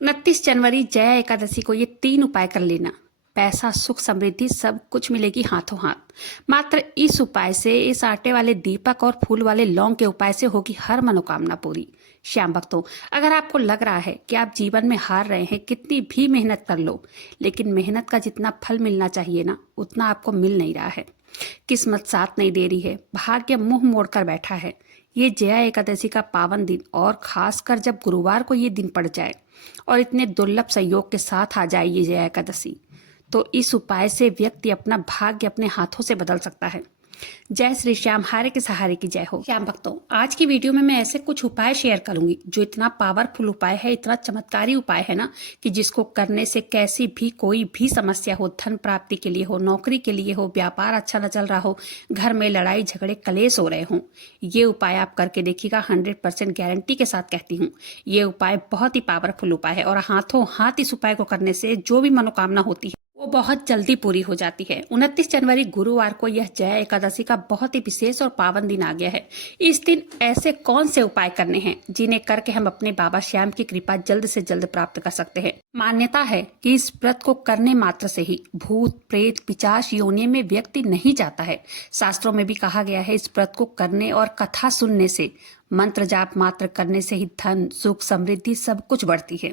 29 जनवरी जया एकादशी को ये 3 उपाय कर लेना। पैसा, सुख, समृद्धि सब कुछ मिलेगी हाथों हाथ। मात्र इस उपाय से, इस आटे वाले दीपक और फूल वाले लौंग के उपाय से होगी हर मनोकामना पूरी। श्याम भक्तों, अगर आपको लग रहा है कि आप जीवन में हार रहे हैं, कितनी भी मेहनत कर लो, लेकिन मेहनत का जितना फल मिलना चाहिए ना, उतना आपको मिल नहीं रहा है, किस्मत साथ नहीं दे रही है, भाग्य मुंह मोड़कर बैठा है, ये जया एकादशी का पावन दिन, और खासकर जब गुरुवार को ये दिन पड़ जाए और इतने दुर्लभ संयोग के साथ आ जाए ये जया एकादशी, तो इस उपाय से व्यक्ति अपना भाग्य अपने हाथों से बदल सकता है। जय श्री श्याम, हारे के सहारे की जय हो। श्याम भक्तों, आज की वीडियो में मैं ऐसे कुछ उपाय शेयर करूंगी जो इतना पावरफुल उपाय है, इतना चमत्कारी उपाय है ना, कि जिसको करने से कैसी भी कोई भी समस्या हो, धन प्राप्ति के लिए हो, नौकरी के लिए हो, व्यापार अच्छा न चल रहा हो, घर में लड़ाई झगड़े कलेश हो रहे हों, ये उपाय आप करके देखिएगा। 100% गारंटी के साथ कहती हूँ, ये उपाय बहुत ही पावरफुल उपाय है और हाथों हाथ इस उपाय को करने से जो भी मनोकामना होती है वो बहुत जल्दी पूरी हो जाती है। 29 जनवरी गुरुवार को यह जया एकादशी का बहुत ही विशेष और पावन दिन आ गया है। इस दिन ऐसे कौन से उपाय करने हैं जिन्हें करके हम अपने बाबा श्याम की कृपा जल्द से जल्द प्राप्त कर सकते हैं। मान्यता है कि इस व्रत को करने मात्र से ही भूत प्रेत पिशाच योनि में व्यक्ति नहीं जाता है। शास्त्रों में भी कहा गया है, इस व्रत को करने और कथा सुनने से, मंत्र जाप मात्र करने से ही धन सुख समृद्धि सब कुछ बढ़ती है।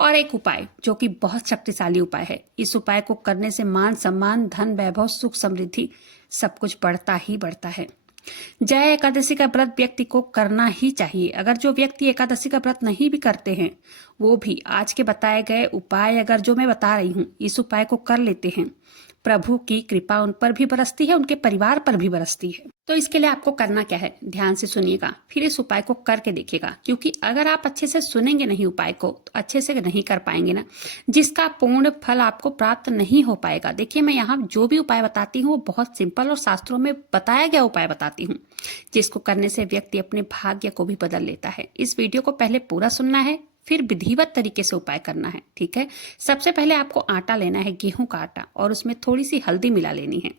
और एक उपाय जो कि बहुत शक्तिशाली उपाय है, इस उपाय को करने से मान सम्मान धन वैभव सुख समृद्धि सब कुछ बढ़ता ही बढ़ता है। जया एकादशी का व्रत व्यक्ति को करना ही चाहिए। अगर जो व्यक्ति एकादशी का व्रत नहीं भी करते हैं, वो भी आज के बताए गए उपाय, अगर जो मैं बता रही हूँ, इस उपाय को कर लेते हैं, प्रभु की कृपा उन पर भी बरसती है, उनके परिवार पर भी बरसती है। तो इसके लिए आपको करना क्या है, ध्यान से सुनिएगा, फिर इस उपाय को करके देखिएगा। क्योंकि अगर आप अच्छे से सुनेंगे नहीं उपाय को, तो अच्छे से नहीं कर पाएंगे ना, जिसका पूर्ण फल आपको प्राप्त नहीं हो पाएगा। देखिए, मैं यहाँ जो भी उपाय बताती हूँ वो बहुत सिंपल और शास्त्रों में बताया गया उपाय बताती हूँ, जिसको करने से व्यक्ति अपने भाग्य को भी बदल लेता है। इस वीडियो को पहले पूरा सुनना है, फिर विधिवत तरीके से उपाय करना है, ठीक है। सबसे पहले आपको आटा लेना है, गेहूं का आटा, और उसमें थोड़ी सी हल्दी मिला लेनी है।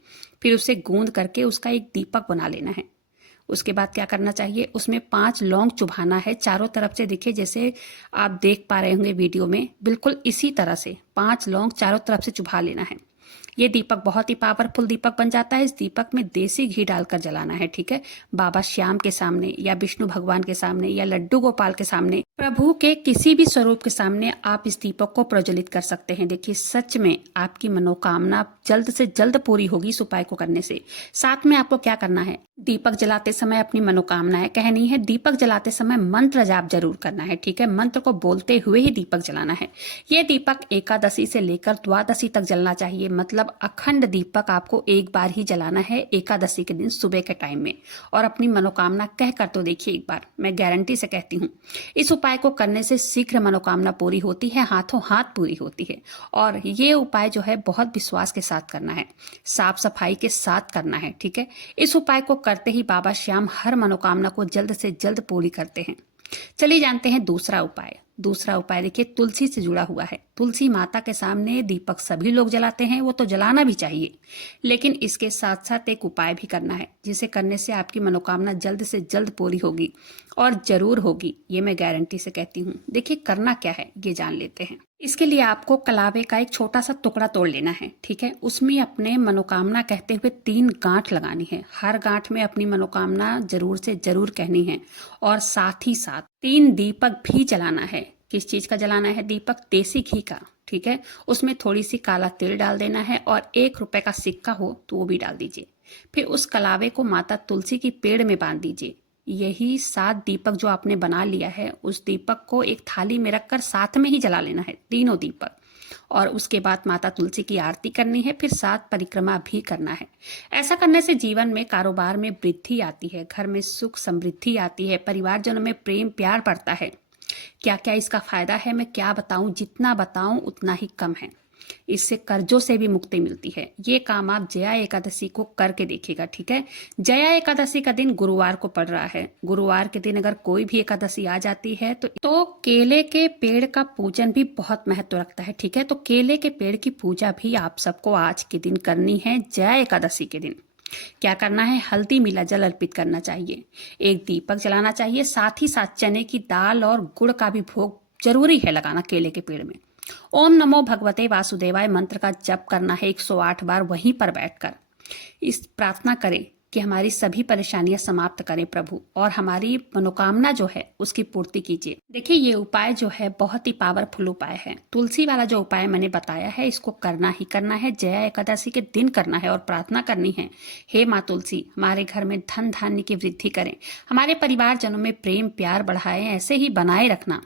फिर उसे गूंद करके उसका एक दीपक बना लेना है। उसके बाद क्या करना चाहिए, उसमें 5 लौंग चुभाना है चारों तरफ से। देखिए, जैसे आप देख पा रहे होंगे वीडियो में, बिल्कुल इसी तरह से 5 लौंग चारों तरफ से चुभा लेना है। ये दीपक बहुत ही पावरफुल दीपक बन जाता है। इस दीपक में देसी घी डालकर जलाना है, ठीक है। बाबा श्याम के सामने या विष्णु भगवान के सामने या लड्डू गोपाल के सामने, प्रभु के किसी भी स्वरूप के सामने आप इस दीपक को प्रज्वलित कर सकते हैं। देखिए, सच में आपकी मनोकामना जल्द से जल्द पूरी होगी इस उपाय को करने से। साथ में आपको क्या करना है, दीपक जलाते समय अपनी मनोकामनाएं कहनी है। दीपक जलाते समय मंत्र जाप जरूर करना है, ठीक है। मंत्र को बोलते हुए ही दीपक जलाना है। ये दीपक एकादशी से लेकर द्वादशी तक जलना चाहिए। मतलब अखंड दीपक आपको एक बार ही जलाना है एकादशी के दिन सुबह के टाइम में। और अपनी मनोकामना कह कर तो देखिए एक बार, मैं गारंटी से कहती हूँ, इस उपाय को करने से शीघ्र मनोकामना पूरी होती है, हाथों हाथ पूरी होती है। और ये उपाय जो है बहुत विश्वास के साथ करना है, साफ सफाई के साथ करना है, ठीक है। इस उपाय को करते ही बाबा श्याम हर मनोकामना को जल्द से जल्द पूरी करते हैं। चलिए जानते हैं दूसरा उपाय। दूसरा उपाय देखिए, तुलसी से जुड़ा हुआ है। तुलसी माता के सामने दीपक सभी लोग जलाते हैं, वो तो जलाना भी चाहिए, लेकिन इसके साथ साथ एक उपाय भी करना है, जिसे करने से आपकी मनोकामना जल्द से जल्द पूरी होगी, और जरूर होगी, ये मैं गारंटी से कहती हूँ। देखिए, करना क्या है ये जान लेते हैं। इसके लिए आपको कलावे का एक छोटा सा टुकड़ा तोड़ लेना है, ठीक है। उसमें अपने मनोकामना कहते हुए 3 गांठ लगानी है। हर गांठ में अपनी मनोकामना जरूर से जरूर कहनी है, और साथ ही साथ 3 दीपक भी जलाना है। किस चीज का जलाना है दीपक, देसी घी का, ठीक है। उसमें थोड़ी सी काला तिल डाल देना है, और 1 रुपए का सिक्का हो तो वो भी डाल दीजिए। फिर उस कलावे को माता तुलसी की पेड़ में बांध दीजिए। यही 7 दीपक जो आपने बना लिया है, उस दीपक को एक थाली में रखकर साथ में ही जला लेना है, तीनों दीपक। और उसके बाद माता तुलसी की आरती करनी है, फिर 7 परिक्रमा भी करना है। ऐसा करने से जीवन में कारोबार में वृद्धि आती है, घर में सुख समृद्धि आती है, परिवारजनों में प्रेम प्यार बढ़ता है। क्या क्या इसका फायदा है मैं क्या बताऊं, जितना बताऊं उतना ही कम है। इससे कर्जों से भी मुक्ति मिलती है। ये काम आप जया एकादशी को करके देखिएगा, ठीक है। जया एकादशी का दिन गुरुवार को पड़ रहा है। गुरुवार के दिन अगर कोई भी एकादशी आ जाती है तो केले के पेड़ का पूजन भी बहुत महत्व रखता है, ठीक है। तो केले के पेड़ की पूजा भी आप सबको आज के दिन करनी है, जया एकादशी के दिन। क्या करना है, हल्दी मिला जल अर्पित करना चाहिए, एक दीपक जलाना चाहिए, साथ ही साथ चने की दाल और गुड़ का भी भोग जरूरी है लगाना केले के पेड़ में। ओम नमो भगवते वासुदेवाय मंत्र का जप करना है 108 बार वहीं पर बैठकर। इस प्रार्थना करें कि हमारी सभी परेशानियां समाप्त करें प्रभु, और हमारी मनोकामना जो है उसकी पूर्ति कीजिए। देखिए ये उपाय जो है बहुत ही पावरफुल उपाय है। तुलसी वाला जो उपाय मैंने बताया है इसको करना ही करना है, जया एकादशी के दिन करना है और प्रार्थना करनी है, हे माँ तुलसी हमारे घर में धन धान्य की वृद्धि करें, हमारे परिवारजनों में प्रेम प्यार बढ़ाएं, ऐसे ही बनाए रखना।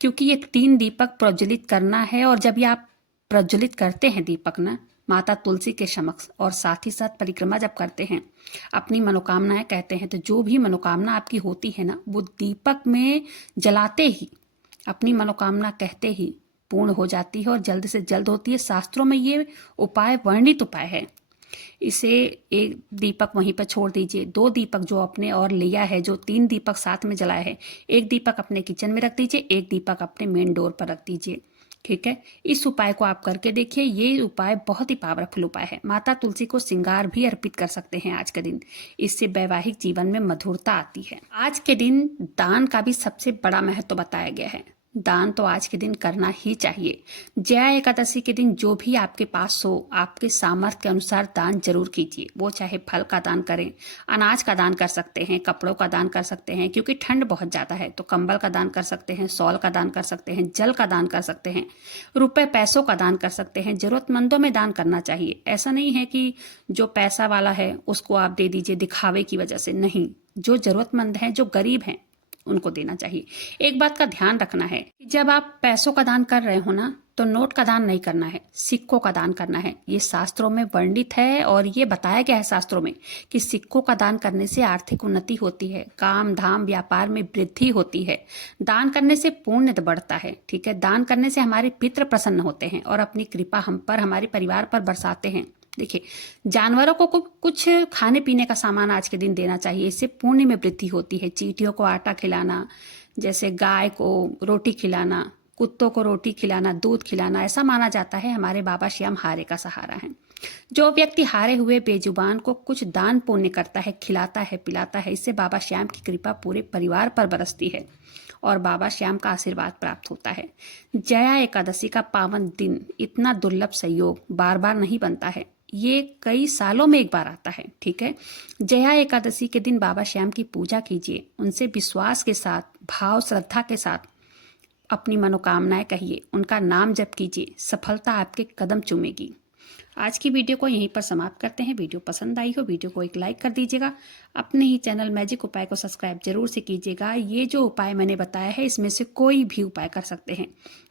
क्योंकि ये 3 दीपक प्रज्वलित करना है, और जब ये आप प्रज्वलित करते हैं दीपक ना माता तुलसी के समक्ष, और साथ ही साथ परिक्रमा जब करते हैं, अपनी मनोकामनाएं कहते हैं, तो जो भी मनोकामना आपकी होती है ना वो दीपक में जलाते ही अपनी मनोकामना कहते ही पूर्ण हो जाती है और जल्द से जल्द होती है। शास्त्रों में ये उपाय वर्णित उपाय है। इसे एक दीपक वहीं पर छोड़ दीजिए, 2 दीपक जो आपने और लिया है, जो 3 दीपक साथ में जलाए हैं, एक दीपक अपने किचन में रख दीजिए, एक दीपक अपने मेन डोर पर रख दीजिए। ठीक है, इस उपाय को आप करके देखिए। ये उपाय बहुत ही पावरफुल उपाय है। माता तुलसी को श्रृंगार भी अर्पित कर सकते हैं आज के दिन, इससे वैवाहिक जीवन में मधुरता आती है। आज के दिन दान का भी सबसे बड़ा महत्व बताया गया है। दान तो आज के दिन करना ही चाहिए। जया एकादशी के दिन जो भी आपके पास हो, आपके सामर्थ्य के अनुसार दान जरूर कीजिए। वो चाहे फल का दान करें, अनाज का दान कर सकते हैं, कपड़ों का दान कर सकते हैं, क्योंकि ठंड बहुत ज़्यादा है तो कंबल का दान कर सकते हैं, शॉल का दान कर सकते हैं, जल का दान कर सकते हैं, रुपए पैसों का दान कर सकते हैं। जरूरतमंदों में दान करना चाहिए। ऐसा नहीं है कि जो पैसा वाला है उसको आप दे दीजिए दिखावे की वजह से, नहीं। जो जरूरतमंद हैं, जो गरीब हैं, उनको देना चाहिए। एक बात का ध्यान रखना है कि जब आप पैसों का दान कर रहे हो ना, तो नोट का दान नहीं करना है, सिक्कों का दान करना है। ये शास्त्रों में वर्णित है और ये बताया गया है शास्त्रों में कि सिक्कों का दान करने से आर्थिक उन्नति होती है, काम धाम व्यापार में वृद्धि होती है, दान करने से पुण्य बढ़ता है। ठीक है, दान करने से हमारे पितृ प्रसन्न होते हैं और अपनी कृपा हम पर, हमारे परिवार पर बरसाते हैं। देखिए, जानवरों को कुछ खाने पीने का सामान आज के दिन देना चाहिए, इससे पुण्य में वृद्धि होती है। चींटियों को आटा खिलाना, जैसे गाय को रोटी खिलाना, कुत्तों को रोटी खिलाना, दूध खिलाना, ऐसा माना जाता है हमारे बाबा श्याम हारे का सहारा है। जो व्यक्ति हारे हुए बेजुबान को कुछ दान पुण्य करता है, खिलाता है, पिलाता है, इससे बाबा श्याम की कृपा पूरे परिवार पर बरसती है और बाबा श्याम का आशीर्वाद प्राप्त होता है। जया एकादशी का पावन दिन, इतना दुर्लभ संयोग बार बार नहीं बनता है, ये कई सालों में एक बार आता है। ठीक है, जया एकादशी के दिन बाबा श्याम की पूजा कीजिए, उनसे विश्वास के साथ, भाव श्रद्धा के साथ अपनी मनोकामनाएं कहिए, उनका नाम जप कीजिए, सफलता आपके कदम चूमेगी। आज की वीडियो को यहीं पर समाप्त करते हैं। वीडियो पसंद आई हो वीडियो को एक लाइक कर दीजिएगा। अपने ही चैनल मैजिक उपाय को सब्सक्राइब जरूर से कीजिएगा। ये जो उपाय मैंने बताया है इसमें से कोई भी उपाय कर सकते हैं,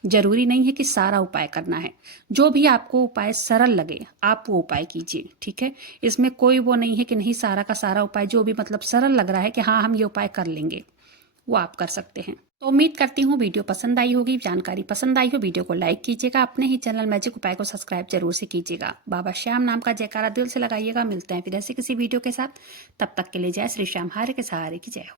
जरूरी नहीं है कि सारा उपाय करना है। जो भी आपको उपाय सरल लगे आप वो उपाय कीजिए। ठीक है, इसमें कोई वो नहीं है कि नहीं सारा का सारा उपाय, जो भी मतलब सरल लग रहा है कि हाँ हम ये उपाय कर लेंगे, वो आप कर सकते हैं। तो उम्मीद करती हूँ वीडियो पसंद आई होगी, जानकारी पसंद आई हो। वीडियो को लाइक कीजिएगा, अपने ही चैनल मैजिक उपाय को सब्सक्राइब जरूर से कीजिएगा। बाबा श्याम नाम का जयकारा दिल से लगाइएगा। मिलते हैं फिर ऐसे किसी वीडियो के साथ, तब तक के लिए जय श्री श्याम हारे के सहारे की जय हो।